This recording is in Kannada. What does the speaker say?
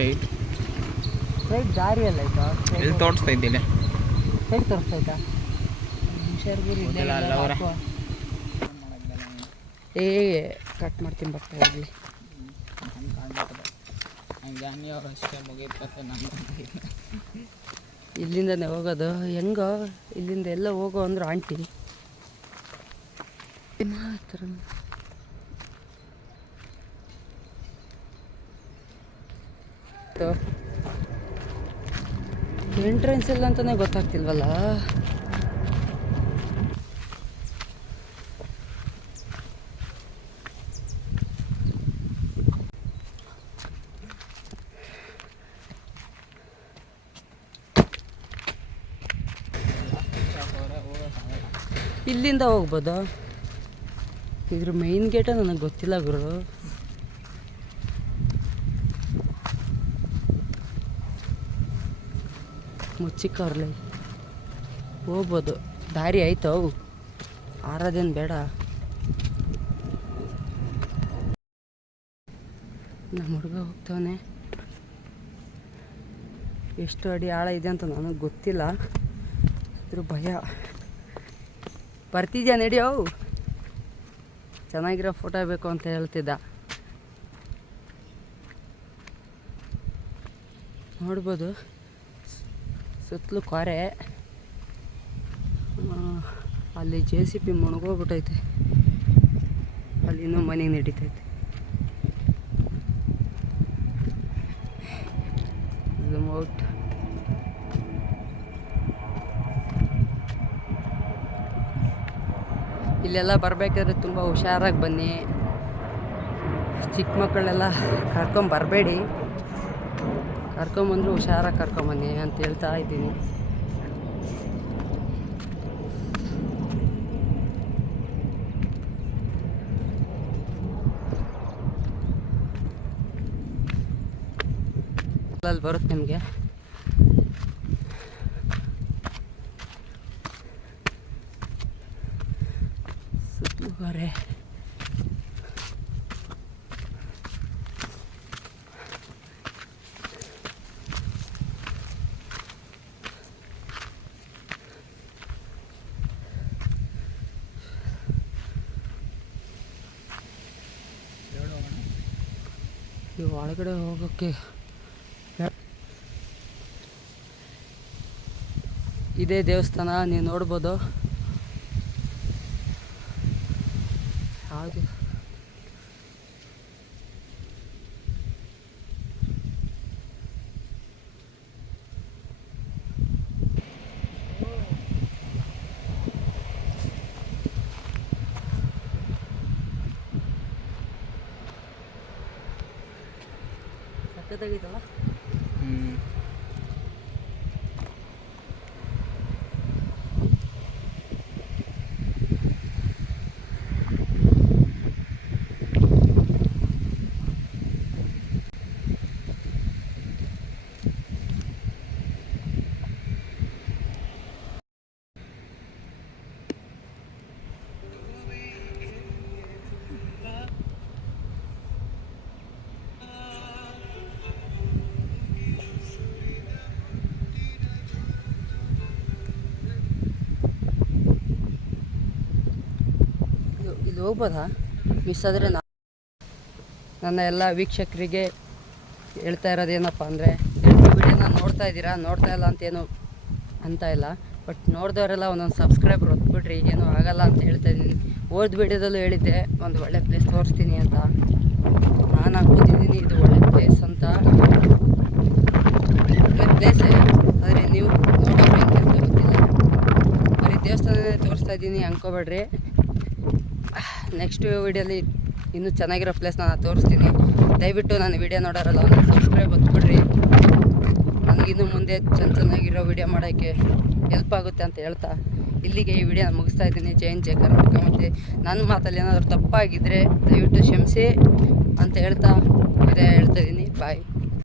ಸ್ಟ್ರೈಟ್ ದಾರಿ ಅಲ್ಲ ಆಯ್ತಾ ಇಲ್ಲಿ ತೋರಿಸ್ತಾ ಇದ್ದಿಲ್ಲ ಸೈಡ್ ತೋರಿಸ್ತಾ ಹುಷಾರ್ಗಿರಿ ಏ ಕಟ್ ಮಾಡ್ತೀನಿ ಬರ್ತಾ ಹೋಗ್ಲಿ ಇಲ್ಲಿಂದನೇ ಹೋಗೋದು ಹೆಂಗೋ ಇಲ್ಲಿಂದ ಎಲ್ಲ ಹೋಗೋ ಅಂದ್ರು ಆಂಟಿ ಎಂಟ್ರೆನ್ಸ್ ಇಲ್ಲ ಅಂತಾನೆ ಗೊತ್ತಾಗ್ತಿಲ್ವಲ್ಲ. ಇಲ್ಲಿಂದ ಹೋಗ್ಬೋದಾ? ಇದ್ರ ಮೈನ್ ಗೇಟ ನನಗೆ ಗೊತ್ತಿಲ್ಲ ಗುರು. ಮುಚ್ಚಿಕ್ಕವ್ರಲ್ಲ ಹೋಗ್ಬೋದು, ದಾರಿ ಆಯ್ತವು ಆರೋದೇನು ಬೇಡ. ನಮ್ಮ ಹುಡುಗ ಹೋಗ್ತಾವನೆ. ಎಷ್ಟು ಅಡಿ ಆಳ ಇದೆ ಅಂತ ನನಗೆ ಗೊತ್ತಿಲ್ಲ, ಇದ್ರ ಭಯ. ಬರ್ತಿದ್ಯಾ ನಡಿಯೋ, ಚೆನ್ನಾಗಿರೋ ಫೋಟೋ ಬೇಕು ಅಂತ ಹೇಳ್ತಿದ್ದ. ನೋಡ್ಬೋದು ಸುತ್ತಲೂ ಕೊರೆ, ಅಲ್ಲಿ JCB ಮುಳುಗೋಗ್ಬಿಟ್ಟೈತೆ, ಅಲ್ಲಿ ಇನ್ನೂ ಮನೆಗೆ ನಡೀತೈತೆ. ಔಟ್ ಇಲ್ಲೆಲ್ಲ ಬರಬೇಕಾದ್ರೆ ತುಂಬ ಹುಷಾರಾಗಿ ಬನ್ನಿ. ಚಿಕ್ಕ ಮಕ್ಕಳೆಲ್ಲ ಕರ್ಕೊಂಬರಬೇಡಿ, ಕರ್ಕೊಂಬಂದ್ರು ಹುಷಾರಾಗಿ ಕರ್ಕೊಂಬನ್ನಿ ಅಂತ ಹೇಳ್ತಾ ಇದ್ದೀನಿ. ಅಲ್ಲಿ ಬರುತ್ತೆ ನಿಮಗೆ. ಸುತ್ತಲೂ ಹೊರೆ, ಈ ಒಳಗಡೆ ಹೋಗೋಕ್ಕೆ ಇದೇ ದೇವಸ್ಥಾನ ನೀವು ನೋಡ್ಬೋದು. ಯಾವುದು ಸಕ್ಕತ್ತಾಗಿತ್ತಲ್ಲ. ಇಲ್ಲಿ ಹೋಗ್ಬೋದಾ? ಮಿಸ್ ಆದರೆ ನನ್ನ ಎಲ್ಲ ವೀಕ್ಷಕರಿಗೆ ಹೇಳ್ತಾ ಇರೋದೇನಪ್ಪ ಅಂದರೆ, ವಿಡಿಯೋನ ನೋಡ್ತಾ ಇದ್ದೀರಾ, ನೋಡ್ತಾ ಇಲ್ಲ ಅಂತೇನು ಅಂತ ಇಲ್ಲ, ಬಟ್ ನೋಡಿದವರೆಲ್ಲ ಒಂದೊಂದು ಸಬ್ಸ್ಕ್ರೈಬರ್ ಹೊತ್ಬಿಟ್ರಿ, ಏನೂ ಆಗಲ್ಲ ಅಂತ ಹೇಳ್ತಾ ಇದ್ದೀನಿ. ಓದ್ ವಿಡಿಯೋದಲ್ಲೂ ಹೇಳಿದ್ದೆ ಒಂದು ಒಳ್ಳೆ ಪ್ಲೇಸ್ ತೋರಿಸ್ತೀನಿ ಅಂತ. ನಾನು ಅನ್ಕೋತಿದ್ದೀನಿ ಇದು ಒಳ್ಳೆ ಪ್ಲೇಸ್ ಅಂತ. ಒಳ್ಳೆ ಪ್ಲೇಸೇ, ಆದರೆ ನೀವು ನೋಡೋರು ಅಂತ ಗೊತ್ತಿಲ್ಲ. ಬರೀ ದೇವಸ್ಥಾನನೇ ತೋರಿಸ್ತಾ ಇದ್ದೀನಿ ಅಂದ್ಕೋಬೇಡ್ರಿ. ನೆಕ್ಸ್ಟ್ ವಿಡಿಯೋಲಿ ಇನ್ನೂ ಚೆನ್ನಾಗಿರೋ ಪ್ಲೇಸ್ ನಾನು ತೋರಿಸ್ತೀನಿ. ದಯವಿಟ್ಟು ನನ್ನ ವಿಡಿಯೋ ನೋಡೋರಲ್ಲ ಒಂದು ಸಬ್ಸ್ಕ್ರೈಬ್ ಹೊತ್ಬಿಡ್ರಿ. ನನಗಿನ್ನೂ ಮುಂದೆ ಚೆನ್ನಾಗಿರೋ ವಿಡಿಯೋ ಮಾಡೋಕ್ಕೆ ಹೆಲ್ಪ್ ಆಗುತ್ತೆ ಅಂತ ಹೇಳ್ತಾ ಇಲ್ಲಿಗೆ ಈ ವಿಡಿಯೋನ ಮುಗಿಸ್ತಾ ಇದ್ದೀನಿ. ಜೈ ಕರ್ನಾಟಕ. ಮತ್ತು ನನ್ನ ಮಾತಲ್ಲಿ ಏನಾದರೂ ತಪ್ಪಾಗಿದ್ದರೆ ದಯವಿಟ್ಟು ಕ್ಷಮಿಸಿ ಅಂತ ಹೇಳ್ತಾ ವಿಡಿಯೋ ಹೇಳ್ತಾ ಇದ್ದೀನಿ. ಬಾಯ್.